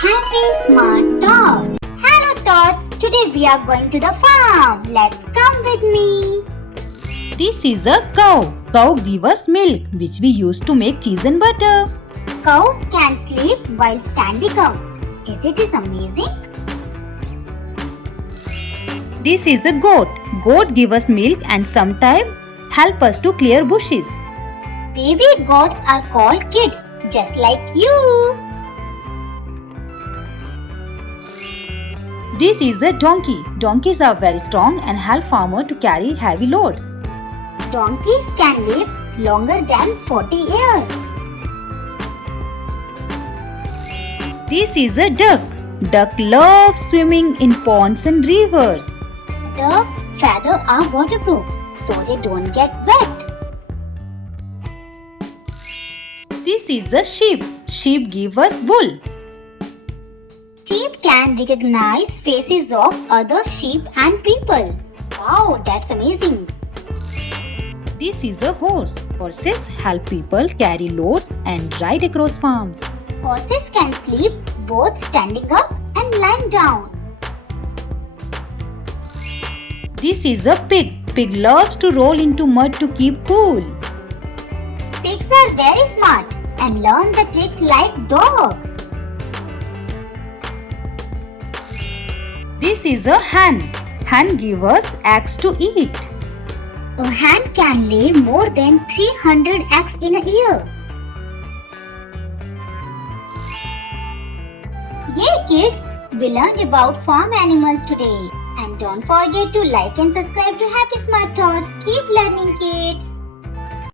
Happy Smart Tots! Hello Tots! Today we are going to the farm. Let's come with me. This is a cow. Cow gives us milk, which we use to make cheese and butter. Cows can sleep while standing up. Is it amazing? This is a goat. Goat gives us milk and sometimes help us to clear bushes. Baby goats are called kids, just like you. This is a donkey. Donkeys are very strong and help farmers to carry heavy loads. Donkeys can live longer than 40 years. This is a duck. Duck loves swimming in ponds and rivers. Ducks' feathers are waterproof, so they don't get wet. This is a sheep. Sheep give us wool. Sheep can recognize faces of other sheep and people. Wow, that's amazing. This is a horse. Horses help people carry loads and ride across farms. Horses can sleep both standing up and lying down. This is a pig. Pig loves to roll into mud to keep cool. Pigs are very smart and learn the tricks like dog. This is a hen. Hen gives us eggs to eat. A hen can lay more than 300 eggs in a year. Yay kids! We learned about farm animals today. And don't forget to like and subscribe to Happy Smart Tots. Keep learning kids!